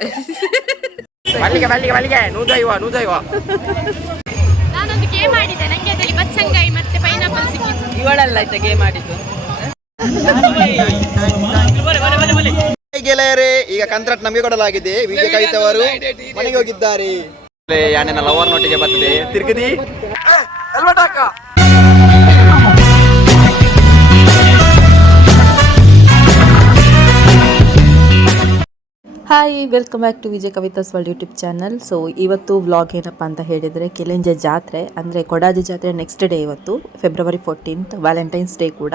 ಮಲ್ಲಿಗೆ ಮಲ್ಲಿಗೆ ಮಲ್ಲಿಗೆ. ನೂದೈವ ನೂದೈವ. ನಾನೊಂದು ಗೇಮ್ ಆಡಿದ್ದೆ. ನಂಗೆ ಅದರಲ್ಲಿ ಬಚ್ಚಂಗಾಯಿ ಮತ್ತೆ ಪೈನಾಪಲ್ ಸಿಕ್ಕಿತ್ತು. ಇವಳಲ್ಲ ಆಯ್ತಾ ಗೇಮ್ ಆಡಿದ್ದು? ಗೆಳೆಯರೇ ಈಗ ಕಾಂಟ್ರಾಕ್ಟ್ ನಮಗೆ ಕೊಡಲಾಗಿದೆ. ವಿಜಯ ಕವಿತವರು ಮನೆಗೆ ಹೋಗಿದ್ದಾರೆ. ಯಾನೆನ ಲವರ್ ನೋಟಿಗೆ ಬರ್ತದೆ. ತಿರ್ಗದಿ. Hi welcome back to Vijay Kavitha's world YouTube channel so ಇವತ್ತು ವ್ಲಾಗ್ ಏನಪ್ಪ ಅಂತ ಹೇಳಿದರೆ ಕೆಲೆಂಜೆ ಜಾತ್ರೆ ಅಂದರೆ ಕೊಡಾಜಿ ಜಾತ್ರೆ ನೆಕ್ಸ್ಟ್ ಡೇ ಇವತ್ತು ಫೆಬ್ರವರಿ ಫೋರ್ಟೀನ್ತ್ ವ್ಯಾಲೆಂಟೈನ್ಸ್ ಡೇ ಕೂಡ.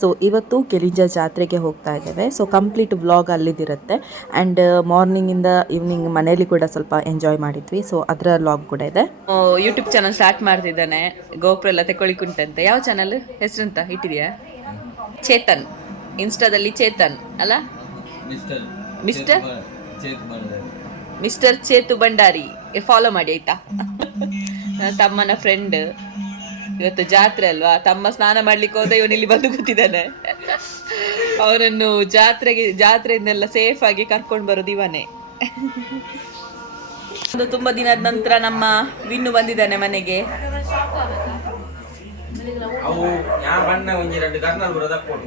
ಸೊ ಇವತ್ತು ಕೆಲಿಂಜ ಜಾತ್ರೆಗೆ ಹೋಗ್ತಾ ಇದ್ದೇವೆ. ಸೊ ಕಂಪ್ಲೀಟ್ ವ್ಲಾಗ್ ಅಲ್ಲಿದ್ದಿರುತ್ತೆ ಆ್ಯಂಡ್ ಮಾರ್ನಿಂಗಿಂದ ಈವ್ನಿಂಗ್ ಮನೇಲಿ ಕೂಡ ಸ್ವಲ್ಪ ಎಂಜಾಯ್ ಮಾಡಿದ್ವಿ. ಸೊ ಅದರ ವ್ಲಾಗ್ ಕೂಡ ಇದೆ. ಯೂಟ್ಯೂಬ್ ಚಾನಲ್ ಸ್ಟಾರ್ಟ್ ಮಾಡ್ತಿದ್ದಾನೆ. ಗೋಪುರ ಎಲ್ಲ ತೆಕ್ಕೊಳ್ಳಿಕ್ಕುಂಟಂತೆ ಯಾವ ಚಾನಲ್ ಹೆಸರಂತ? ಇಟ್ಟಿದೆಯಾ? ಚೇತನ್. ಇನ್ಸ್ಟಾದಲ್ಲಿ ಚೇತನ್ ಅಲ್ಲ? Mister mister Chethu Bhandari. Follow ಮಾಡಿ ಆಯ್ತಾ? ತಮ್ಮನ ಫ್ರೆಂಡ್ ಇವತ್ತು ಜಾತ್ರೆ ಅಲ್ವಾ? ತಮ್ಮ ಸ್ನಾನ ಮಾಡ್ಲಿಕ್ಕೆ ಹೋದ ಇವನು ಇಲ್ಲಿ ಬಂದು ಕೂತಿದ್ದಾನೆ. ಅವನನ್ನು ಜಾತ್ರೆಗೆ ಜಾತ್ರೆಯಿಂದೆಲ್ಲ ಸೇಫ್ ಆಗಿ ಕರ್ಕೊಂಡು ಬರೋದು ಇವನೇ ಒಂದು ತುಂಬಾ ದಿನದ ನಂತರ ನಮ್ಮ ವಿನ್ನು ಬಂದಿದ್ದಾನೆ ಮನೆಗೆ. ಅವು ಯಾ ಬಣ್ಣ ಒಂಜಿ ಎರಡು ಕರ್ನಲ್ ಬರೋದ ಕೊಡು.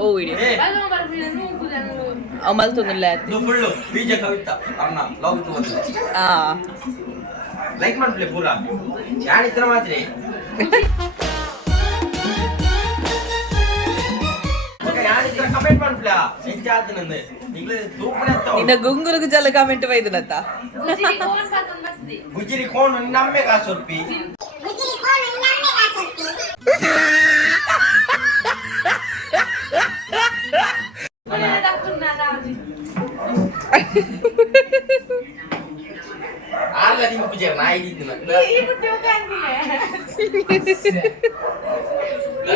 ಓ ವಿಡಿಯೋ ಅವ್ ಮಲ್ತೊಂದಿಲ್ಲ ಇದು ಫುಲ್ಲು ಬೀಜ ಕವಿತ ಅನ್ನ ಲವ್ ಬಂದು ಆ. ಲೈಕ್ ಮಾಡ್ಲಿ ಪೂರ. ಯಾಣಿತ್ರ ಮಾತ್ರ? ಯಾಣಿತ್ರ ಕಮೆಂಟ್ ಮಾಡ್ಲ ಈಗಲೇ ತೂಪಣೆ ನಿನ್ನ ಗುಂಗುರುಗು ಜಲ ಕಾಮೆಂಟ್ ಬೈದನತ್ತ ಗುಜಿರಿ ಕೋಣು ನಮ್ಮೆ ಕಾ ಸೊಪ್ಪಿ ಆಗ ನಿಮ್ಮ ಪೂಜೆ ನಾಯಿ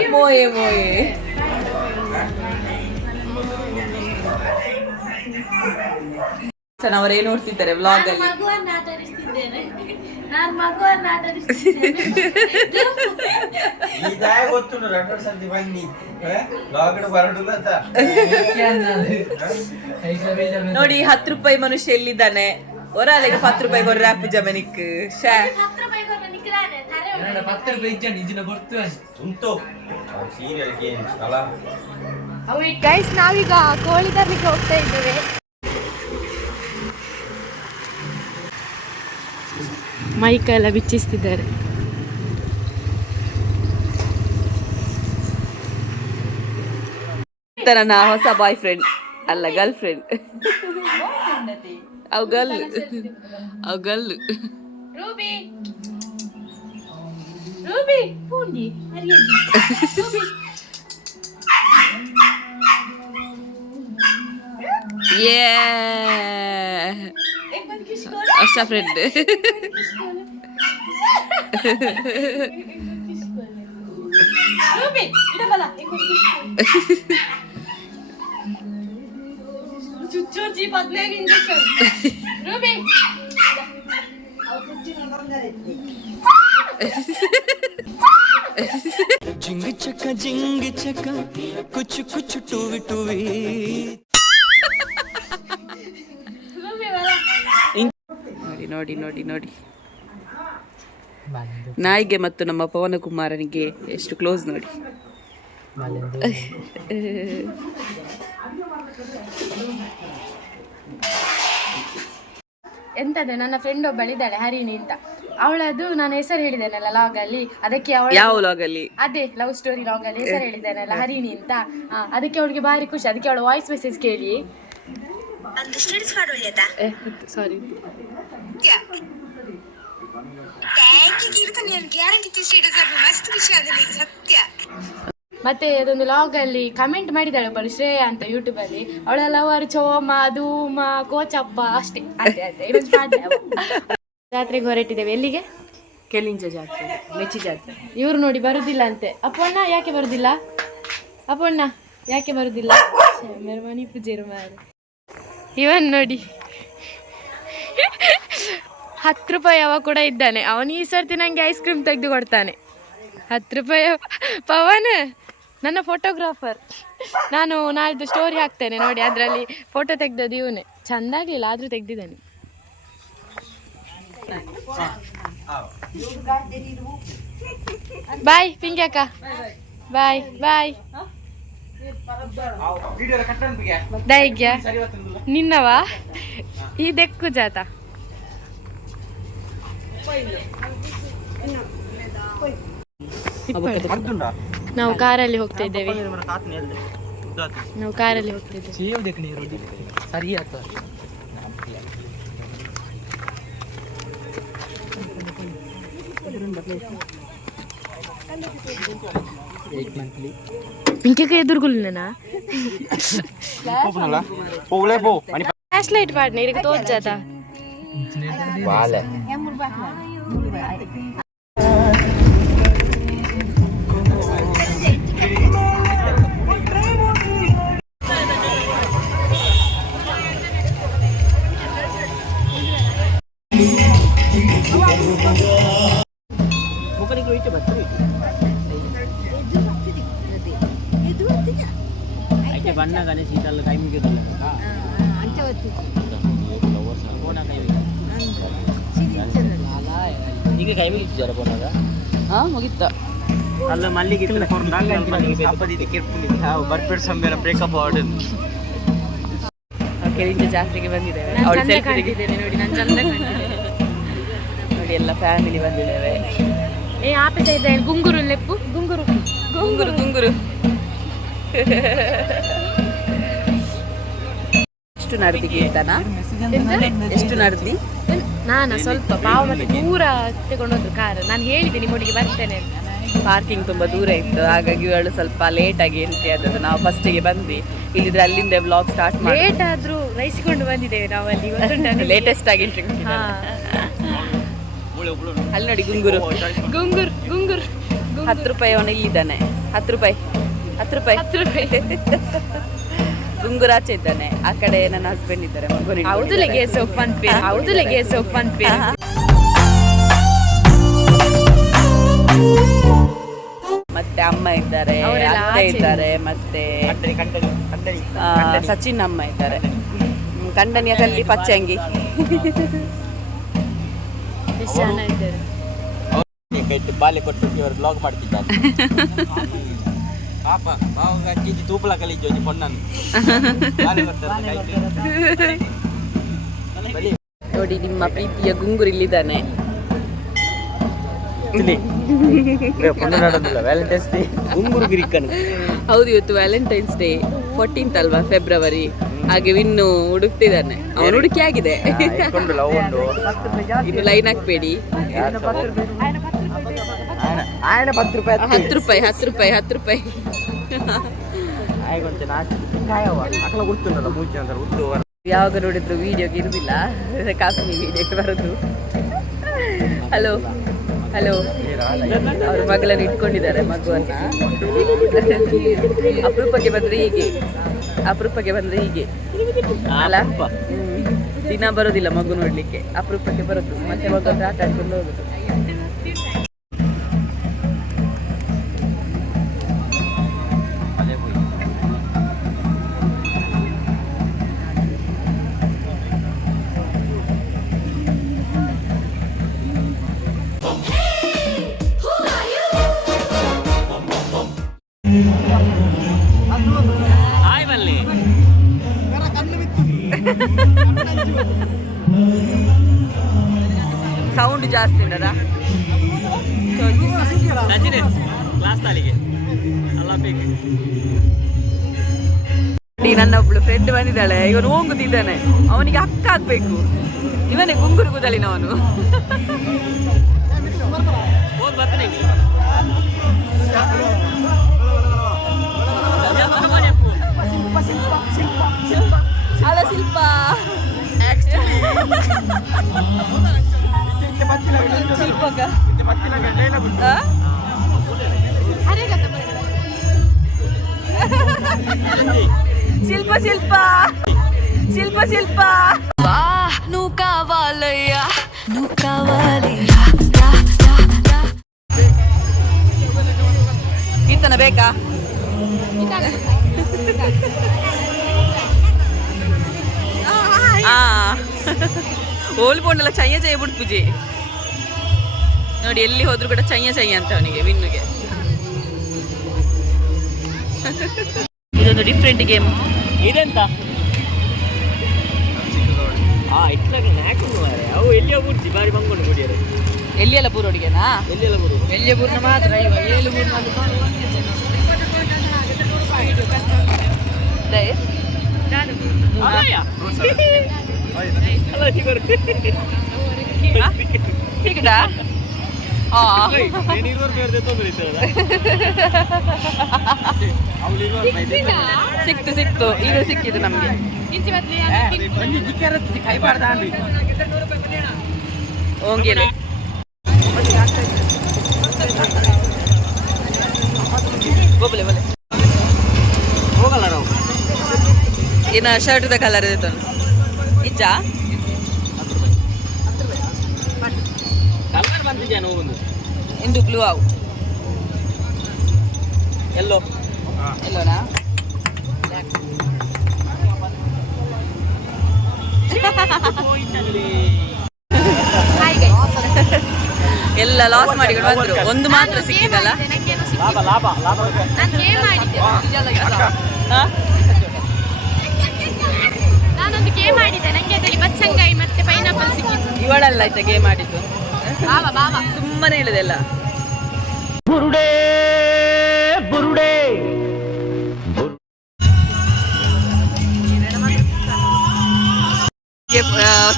ಮೋಯೆ ಮೋಯೆ ಅವರೇ ನೋಡ್ತಿದ್ದಾರೆ ವ್ಲಾಗ್ ಅಲ್ಲಿ? ಮಗುವನ್ನ ನಾನು ಮಗುವನ್ನ ಗೊತ್ತು ಬನ್ನಿ ಅಂತ. ನೋಡಿ ಹತ್ತು ರೂಪಾಯಿ ಮನುಷ್ಯ ಎಲ್ಲಿದ್ದಾನೆ? ಅಲ್ಲಿ ಹತ್ತು ರೂಪಾಯಿ ಕೊಡ್ರೆ ಆಪು ಜಮನಿಕ್ ಸೀರಿಯಲ್ ಗೇಮ್ಸ್ ಅಲ್ಲ ಗೈಸ್ ನಾವೀಗ ಕೋಳಿ ತರಲಿಕ್ಕೆ ಹೋಗ್ತಾ ಇದ್ದೇವೆ. ಮೈಕ ಎಲ್ಲ ಬಿಚ್ಚಿಸ್ತಿದ್ದಾರೆ ನನ್ನ ಹೊಸ ಬಾಯ್ ಫ್ರೆಂಡ್ ಅಲ್ಲ ಗರ್ಲ್ ಫ್ರೆಂಡ್ ಅವ್ ಗರ್ಲ್ ಅವ್ ಗರ್ಲ್ ರೂಬಿ. అష్ట ఫ్రెండ్ చూచి పద్నాలుగు ఇంజక్షన్ రూబీ జింగ్ చక్క జింగ్ చక్క కుచ్చు కుచ్చు టూవి టూవి ನೋಡಿ ನೋಡಿ ನೋಡಿ. ನಾಯಿಗೆ ಮತ್ತು ನಮ್ಮ ಪವನ ಕುಮಾರನಿಗೆ ಎಷ್ಟು ಕ್ಲೋಸ್ ನೋಡಿ. ಎಂತದ? ನನ್ನ ಫ್ರೆಂಡ್ ಒಬ್ಬಳಿದ್ದಾಳೆ ಹರಿಣಿ ಅಂತ. ಅವಳದು ನಾನು ಹೆಸರು ಹೇಳಿದ್ದೇನಲ್ಲ ಲಾಗ್ ಅಲ್ಲಿ? ಅದಕ್ಕೆ ಅವಳ ಯಾವ ಲಾಗಲ್ಲಿ ಅದೇ ಲವ್ ಸ್ಟೋರಿ ಲಾಗ್ ಅಲ್ಲಿ ಹೆಸರು ಹೇಳಿದ್ದೇನಲ್ಲ ಹರಿಣಿ ಅಂತ. ಅದಕ್ಕೆ ಅವಳಿಗೆ ಭಾರಿ ಖುಷಿ. ಅದಕ್ಕೆ ಅವಳ ವಾಯ್ಸ್ ಮೆಸೇಜ್ ಕೇಳಿ. ಸಾರಿ ಮತ್ತೆ ಅದೊಂದು ಲಾಗ್ ಅಲ್ಲಿ ಕಮೆಂಟ್ ಮಾಡಿದಾಳೆ ಒಬ್ಬಳು ಶ್ರೇಯ ಅಂತ ಯೂಟ್ಯೂಬ್ ಅಲ್ಲಿ. ಅವಳ ಲವರ್ ಚೋಮ ಧೂಮ ಕೋಚಪ್ಪ ಅಷ್ಟೇ. ಅದೇ ಅದೇ. ಜಾತ್ರೆಗೆ ಹೊರಟಿದ್ದೇವೆ. ಎಲ್ಲಿಗೆ? ಕೆಲಿಂಜ ಜಾತ್ರೆ ಮೆಚ್ಚಿ ಜಾತ್ರೆ. ಇವ್ರು ನೋಡಿ ಬರುದಿಲ್ಲ ಅಂತೆ. ಅಪ್ಪಣ್ಣ ಯಾಕೆ ಬರುದಿಲ್ಲ? ಅಪ್ಪಣ್ಣ ಯಾಕೆ ಬರುದಿಲ್ಲ? ಮೆರವಣಿ ಪೂಜೆ ಮಾರು ಇವನ್ ನೋಡಿ. ಹತ್ತು ರೂಪಾಯಿ ಅವ ಕೂಡ ಇದ್ದಾನೆ. ಅವನು ಈ ಸರ್ತಿ ನನಗೆ ಐಸ್ ಕ್ರೀಮ್ ತೆಗೆದು ಕೊಡ್ತಾನೆ. ಹತ್ತು ರೂಪಾಯಿ. ಪವನ್, ನನ್ನ ಫೋಟೋಗ್ರಾಫರ್ ನಾನು ನಾಳ್ದು ಸ್ಟೋರಿ ಹಾಕ್ತೇನೆ ನೋಡಿ, ಅದರಲ್ಲಿ ಫೋಟೋ ತೆಗ್ದದ್ದು ಇವನೇ. ಚೆಂದ ಆಗಲಿಲ್ಲ, ಆದರೂ ತೆಗ್ದಿದ್ದಾನೆ. ಬಾಯ್ ಪಿಂಕಿ ಅಕ್ಕ. ಬಾಯ್ ಬಾಯ್ ದೈಗ್ಯ ನಿನ್ನವಾ? ಈ ದೆಕ್ಕು ಜಾತ. ನಾವು ಕಾರಲ್ಲಿ ಹೋಗ್ತಾ ಇದ್ದೇವೆ ನಾವು ಕಾರಲ್ಲಿ ಹೋಗ್ತಾ ಇದ್ದೇವೆ ಸರಿ ಆಗ್ತದೆ ఇంకొక ఎదురుగులున్నా ಹೋಗ್ಲೇ ಪೋ ఫ్లాష్ లైట్ పాడిన ఇరికి తోచాత ಬಾಲೆ back now. ಈಗ ಕೈ ಮುಗಿತಿದ್ದಾರೆ ಬೋನಾಗ ಹಾ ಮುಗಿತ. ಅಲ್ಲ ಮಲ್ಲಿಗೆ ಬರ್ಪೇಡ್ ಸಮ್ಮೇಳ ಬ್ರೇಕಪ್ ಆರ್ಡರ್ ಕೆಳಗಿನ ಜಾತ್ರೆಗೆ ಬಂದಿದ್ದೇವೆ. ಅವಳು ಸೆಲ್ಫಿ ನೋಡಿ ನಾನು ಚಂದ ನೋಡಿ ಎಲ್ಲ ಫ್ಯಾಮಿಲಿ ಬಂದಿದ್ದೇವೆ. ಏ ಆಪೆ ಇದೆ ಗುಂಗುರು ಲೆಪ್ಪು? ಗುಂಗುರು ಗುಂಗುರು ಗುಂಗುರು. ಎಷ್ಟು ನಡೆದಿ ಕೀರ್ತನ ಎಷ್ಟು ನಡೆದಿ? ನಾನು ಸ್ವಲ್ಪ ಪಾವ ಮತ್ತೆ ದೂರ ತಗೊಂಡೋದ್ರು ಕಾರ್ ನಾನು ಹೇಳಿದೆ ನಿಮ್ಮೊಟ್ಟಿಗೆ ಬರ್ತೇನೆ ಅಂತ. ಪಾರ್ಕಿಂಗ್ ತುಂಬಾ ದೂರ ಇತ್ತು ಹಾಗಾಗಿ ಅವಳು ಸ್ವಲ್ಪ ಲೇಟ್ ಆಗಿ ಎಂಟ್ರಿ ಆದದ್ದು. ನಾವು ಫಸ್ಟಿಗೆ ಬಂದ್ವಿ. ಇಲ್ಲಿದ್ರೆ ಅಲ್ಲಿಂದ ಬ್ಲಾಗ್ ಸ್ಟಾರ್ಟ್ ಮಾಡಿ. ಲೇಟ್ ಆದ್ರೂ ರೈಸಿಕೊಂಡು ಬಂದಿದ್ದೇವೆ ನಾವು ಅಲ್ಲಿ? ಲೇಟೆಸ್ಟ್ ಆಗಿ ಎಂಟ್ರಿ ಅಲ್ಲಿ ನೋಡಿ ಗುಂಗುರು ಗುಂಗುರು ಗುಂಗುರ್. ಹತ್ತು ರೂಪಾಯಿ ಅವನು ಇಲ್ಲಿದ್ದಾನೆ. ಹತ್ತು ರೂಪಾಯಿ ಹತ್ತು ರೂಪಾಯಿ. ಹತ್ತು ರೂಪಾಯಿ. ಗುಂಗುರು ಆಚೆ ಇದ್ದಾನೆ. ಆ ಕಡೆ ನನ್ನ ಹಸ್ಬೆಂಡ್ ಇದ್ದಾರೆ ಮಗುನ ಹೌದು ಲೆಗೆ ಸೊಪ್ಪನ್ ಪೇ ಹೌದು ಲೆಗೆ ಸೊಪ್ಪನ್ ಪೇ ಮತ್ತೆ ಅಮ್ಮ ಇದ್ದಾರೆ ಅತ್ತೆ ಇದ್ದಾರೆ ಮತ್ತೆ ಆ, ಸಚಿನ್ ಅಮ್ಮ ಇದ್ದಾರೆ. ಹ್ಮ್, ಪಚ್ಚಂಗಿ. ಇದ್ದಾರೆ? ಕೊಟ್ಟು ಇವರು ಬ್ಲಾಗ್ ಮಾಡ್ತಿದ್ದಾರೆ. ಪಾಪ ಬಾವ ತೂಪಲ ನೋಡಿ ನಿಮ್ಮ ಪ್ರೀತಿಯ ಗುಂಗುರು ಇಲ್ಲಿದ್ದಾನೆ ಹೌದು ಇವತ್ತು ವ್ಯಾಲೆಂಟೈನ್ಸ್ ಡೇ ಫೋರ್ಟೀನ್ತ್ ಅಲ್ವಾ ಫೆಬ್ರವರಿ ಹಾಗೆ ಇನ್ನು ಹುಡುಕ್ತಿದ್ದಾನೆ ಅವನು ಹುಡುಕಿ ಆಗಿದೆ. ಇನ್ನು ಲೈನ್ ಹಾಕ್ಬೇಡಿ. ಹತ್ತು ರೂಪಾಯಿ ಹತ್ತು ರೂಪಾಯಿ ಹತ್ತು ರೂಪಾಯಿ. ಯಾವಾಗ ನೋಡಿದ್ರು ವಿಡಿಯೋಗೆ ಇರುದಿಲ್ಲ ಕಾಸ್ಮಿ ವಿಡಿಯೋಗೆ ಬರೋದು ಹಲೋ ಹಲೋ ಅವ್ರ ಮಗಳನ್ನು ಇಟ್ಕೊಂಡಿದ್ದಾರೆ ಮಗುವನ್ನ ಅಪರೂಪಕ್ಕೆ ಬಂದ್ರೆ ಹೀಗೆ ಅಪರೂಪಕ್ಕೆ ಬಂದ್ರೆ ಹೀಗೆ ಅಲ್ಲ ದಿನ ಬರೋದಿಲ್ಲ ಮಗು ನೋಡ್ಲಿಕ್ಕೆ. ಅಪರೂಪಕ್ಕೆ ಬರೋದು. ಮತ್ತೆ ಮಗು ಆಟ ಆಡ್ಕೊಂಡು ಹೋಗುದು. ಹಾಯ್ ಮಲ್ಲಿ. ಸೌಂಡ್ ಜಾಸ್ತಿ ಬಿಡದ ರಜನಿ ಕ್ಲಾಸ್ ನನ್ನ ಒಬ್ಳು ಫ್ರೆಂಡ್ ಬಂದಿದ್ದಾಳೆ. ಇವನು ಹೋಗುತ್ತಿದ್ದಾನೆ. ಅವನಿಗೆ ಹಕ್ಕ ಆಗ್ಬೇಕು ಇವನೇ ಗುಂಗುರು ಕೂದಲಿನವನು ಹೋಗಿ ಬರ್ತಾನೆ. ಕೀರ್ತನ ಬೇಕಾ? ಆ. ಓಲ್ಕೊಂಡೆಲ್ಲ ಚಯ್ಯ ಚಯ್ಯ ಬಿಡ್ ಪೂಜೆ. ನೋಡಿ ಎಲ್ಲಿ ಹೋದ್ರು ಕೂಡ ಚಯ್ಯ ಚಯ್ಯ ಅಂತ ಅವನಿಗೆ ವಿನ್ನುಗೆ. ಇದೊಂದು ಡಿಫ್ರೆಂಟ್ ಗೇಮ್ ಇದೆಂತ? ಆ ಇಟ್ಲಾಗ ಮಾರೆ ಅವು ಎಲ್ಲಿಯೋ ಬಿಡ್ತಿ ಬಾರಿ ಎಲ್ಲಿಯೆಲ್ಲ ಎಲ್ಲಿಯೆಲ್ಲ ಬರು? ಎಲ್ಲಿಯ ಪೂರ್ಣ ಮಾತ್ರ ಇವಾಗ ಏಳು ಪೂರ್ಣ ಅಲ್ಲ ಚಿಕ್ಕವರು ಸಿಗದಾ ಆ. ನೀನು ಇರುವರು ಬೇರೆ ತೊಂದರೆ ಇರ್ತದ ಅವಳು ಇರುವರು ಸಿಕ್ತು ಸಿಕ್ತು ಈಗ ಸಿಕ್ಕಿತು ನಮ್ಗೆ ಓಂಗೆಲೆ ಇನ್ನ ಶರ್ಟ್ ದ ಕಲರ್ ಇತ್ತು ಇಜ್ಜ? ಇಂದು ಬ್ಲೂ ಅವು ಎಲ್ಲೋ ಎಲ್ಲೋನಾ ಎಲ್ಲ ಲಾಸ್ ಮಾಡಿಕೊಂಡು ಬಂದ್ರು. ಒಂದು ಮಾತ್ರ ಸಿಕ್ಕಿದಲ್ಲ? ಲಾಭ ಲಾಭ ಲಾಭ. ನಾನು ಗೇಮ್ ಆಡಿದೆ. ನಂಗೆ ಅದರಲ್ಲಿ ಬಚ್ಚಂಗಾಯಿ ಮತ್ತೆ ಪೈನಾಪಲ್ ಸಿಕ್ಕಿತ್ತು. ಇವಳಲ್ಲ ಆಯ್ತಾ ಗೇಮ್ ಆಡಿದ್ದು? ಬಾವ ಬಾವ. ತುಂಬಾನೇ ಹೇಳಿದೆಲ್ಲ ಬುರುಡೆ ಬುರುಡೆ.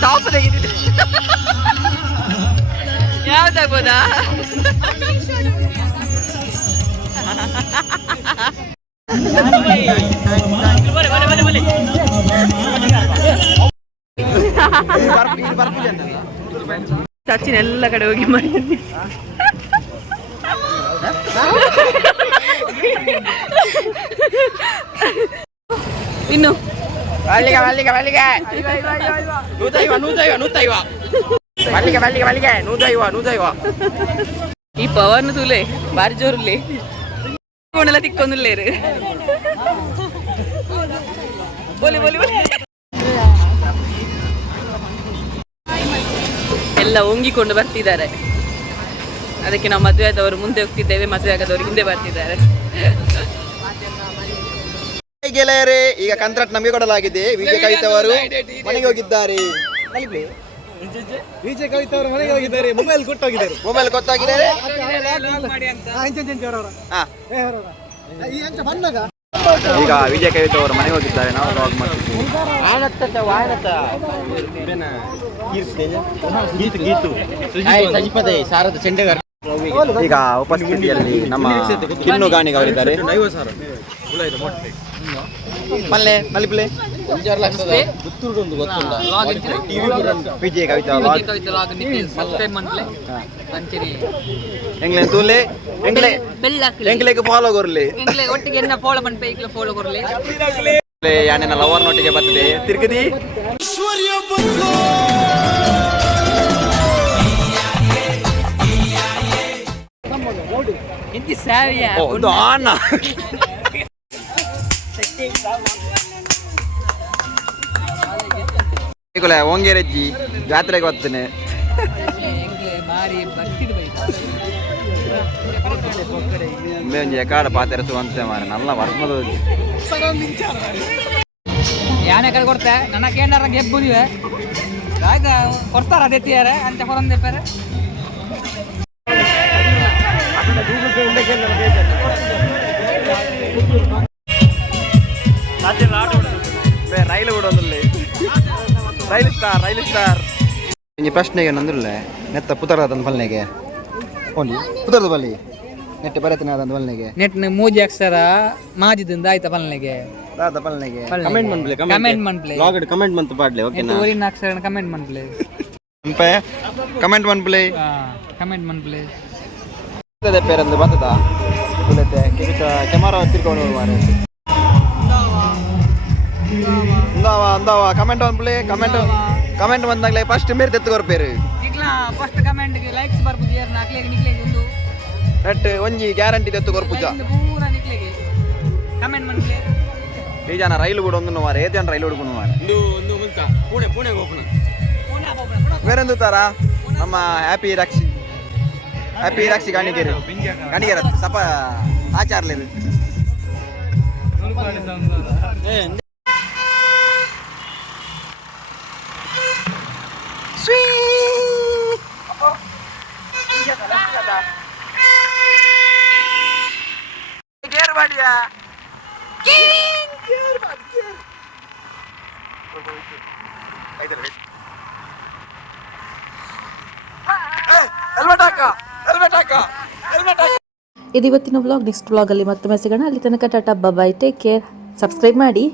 ಟಾಪ್ ತೆಗೆದಿದೆ ಯಾವ್ದಾಗ್ಬೋದಾ? ಸಚಿನ್ ಎಲ್ಲ ಕಡೆ ಹೋಗಿ ಮಾಡಿ ಇನ್ನು ಮಲ್ಲಿಗೆ ಮಲ್ಲಿಗೆ ಮಲ್ಲಿಗೆ ನೂತೈವ ನೂತೈವ ನೂತೈವ ಮಲ್ಲಿಗೆ ಮಲ್ಲಿಗೆ ಮಲ್ಲಿಗೆ ನೂತೈವ ನೂತೈವ ಈ ಪವನ್ ತುಲೆ ಬಾರಿ ಜೋರುಲ್ಲಿ ಕೊಂಡೆಲ್ಲ ತಿಕ್ಕೊಂದುಲ್ಲೇರು ಬೋಲಿ ಬೋಲಿ ಬೋಲಿ ಎಲ್ಲ ಒಂಗಿಕೊಂಡು ಬರ್ತಿದ್ದಾರೆ ಅದಕ್ಕೆ ನಾವು ಮದುವೆ ಆದವರು ಮುಂದೆ ಹೋಗ್ತಿದ್ದೇವೆ ಮದುವೆ ಆಗದವರು ಹಿಂದೆ ಬರ್ತಿದ್ದಾರೆ ಹಾಯ್ ಗೆಳೆಯರೇ ಈಗ ಕಂತ್ರಾಟ್ ನಮಗೆ ಕೊಡಲಾಗಿದೆ ವಿಜಯ ಕವಿತವರು ಮನೆಗೆ ಹೋಗಿದ್ದಾರೆ ವಿಜಯ ಕವಿತವರು ಅವರು ಮನೆಗೆ ಹೋಗಿದ್ದಾರೆ ಮೊಬೈಲ್ ಕೊಟ್ಟೋಗಿದ್ದಾರೆ ಮೊಬೈಲ್ ಗೊತ್ತಾಗಿದ್ದಾರೆ ಹಾ. ಈಗ ವಿಜಯ ಕವಿತ ಅವರ ಮನೆಗೆ ಹೋಗಿದ್ದಾರೆ. ನಾವು ಬ್ಲಾಗ್ ಮಾಡ್ತಿದ್ದೀವಿ ಈಗ ಉಪಸ್ಥಿತಿಯಲ್ಲಿ ನಮ್ಮ ಕಿನ್ನು ಗಾಣಿಗ ಅವರಿದ್ದಾರೆ ಮಲ್ಲೆ ಮಲ್ಲಿಪ್ಲೆ ವಿಜಯ ಕವಿತಾ ಲಾಗ್ ಎಂಗ್ಲೆ ತೂಲೆ ಎಂಗ್ಲೆ ಎಂಗ್ಲೆಗೆ ಫಾಲೋ ಕೊರ್ಲಿ ಒಟ್ಟಿಗೆ ಎನ್ನ ಫಾಲೋ ಮಾಡ್ಬೇಕು ಫಾಲೋ ಕೊರ್ಲಿ ಯಾನೆನ ಲವರ್ ನೊಟ್ಟಿಗೆ ಬರ್ತದೆ ತಿರ್ಗದಿ ಎಂತಿ ಸಾವಿಯ ಓ, ಒಂದು ಆನ ಈಗಲೇ ಓಂಗೇರಜ್ಜಿ ಜಾತ್ರೆಗೆ ಬರ್ತೇನೆ ಒಂಜಿ ಎಕಾಡ ಪಾತೆರ ಸುವಂತೆ ಮಾರ ನಲ್ಲ ವರ್ಮದ ಯಾನೆ ಕಡೆ ಕೊಡ್ತೆ? ನನಗೆ ಏನಾರ ಗೆಬ್ಬುದಿವೆ ಆಗ ಕೊಡ್ತಾರ ಅದೆತ್ತಿಯಾರೆ ಅಂತ ಹೊರಂ ರೈಲು ಸ್ಟಾರ್ ರೈಲು ಸ್ಟಾರ್. ಇಂಜಿ ಪ್ರಶ್ನೆ ನಂದುಲ್ಲೆ ನೆತ್ತ ಪುತರದ ಬಲ್ನೆಗೆ. ಓನ್ಲಿ ಪುತರದ ಬಲ್ಲಿ. ನೆಟ್ಟ ಬರತ್ತಿನ ಅದಂತ ಬಲ್ನೆಗೆ. ನೆಟ್ ಮೂಜಿ ಅಕ್ಷರ ಮಾಜಿದಿಂದ ಆಯ್ತಾ ಪಲ್ನೆಗೆ ದಾದ ಬಲ್ನೆಗೆ. ಕಮೆಂಟ್ ಮಾಡ್ಲಿ ಕಮೆಂಟ್ ಮನ್ಪ್ಲೆ ಲಾಗಡ್ ಕಮೆಂಟ್ ಮಂತ್ ಪಾಡ್ಲಿ ಓಕೆನಾ ಊರಿನ ಅಕ್ಷರ ಕಮೆಂಟ್ ಮನ್ಪ್ಲೆ ಅಂಪೆ ಕಮೆಂಟ್ ಮನ್ಪ್ಲೆ ಕಮೆಂಟ್ ಮನ್ಪ್ಲೆ ಪೇರಂದು ಬಂದದ? ಕುಲತೆ ಕೆಮರಾ ತಿರ್ಕೊಂಡು ಮಾರೆ ಅಂದಾವ ಅಂದಾವ. ಕಮೆಂಟ್ ಮನ್ಪ್ಲೆ ಕಮೆಂಟ್ ಕಮೆಂಟ್ ಬಂದಾಗಲೇ ಫಸ್ಟ್ ಮೇರೆ ತೆತ್ತು ಕೊರ್ಪೇರು ಈಗಲ ಫಸ್ಟ್ ಕಮೆಂಟ್ಗೆ ಲೈಕ್ಸ್ ಬರ್ಬೋದು ಏರ್ ನಾಕ್ಲೆಗೆ ನಿಕ್ಲೆಗೆ ಒಂದು. ನೆಟ್ ಒಂಜಿ ಗ್ಯಾರಂಟಿ ತೆತ್ತು ಕೊರ್ಪುಜ ಇಂದು ಪೂರ ನಿಕ್ಲೆಗೆ. ಕಮೆಂಟ್ ಮನ್ಪ್ಲೆ ಈ ಜನ ರೈಲು ಕೂಡ ಒಂದು ಮಾರ ಏ ಜನ ರೈಲು ಹುಡುಕೊಂಡು ಮಾರ. ಒಂದು ಒಂದು ಮುಲ್ಕ ಪುಣೆ ಪುಣೆಗೆ ಹೋಗೋಣ ಬೇರೆಂದು ತಾರ? ನಮ್ಮ ಹ್ಯಾಪಿ ರಾಕ್ಷಿ ಹ್ಯಾಪಿ ರಾಕ್ಷಿ ಗಾಣಿಗೆರೆ ಗಾಣಿಗೆರೆ ಸಪ ಆಚಾರ್ಲೇರು ಗೇರ್ ಮಾಡಿಯಾ ಹೆಲ್ಮೆಟ್ ಹಾಕ ಹೆಲ್ಮೆಟ್ ಹಾಕ ಹೆಲ್ಮೆಟ್ ಹಾಕ ಇದು ಇವತ್ತಿನ ವ್ಲಾಗ್ ನೆಕ್ಸ್ಟ್ ವ್ಲಾಗಲ್ಲಿ ಮತ್ತೊಮ್ಮೆ ಸಿಗೋಣ. ಅಲ್ಲಿ ತನಕ tata bye bye take care subscribe ಮಾಡಿ.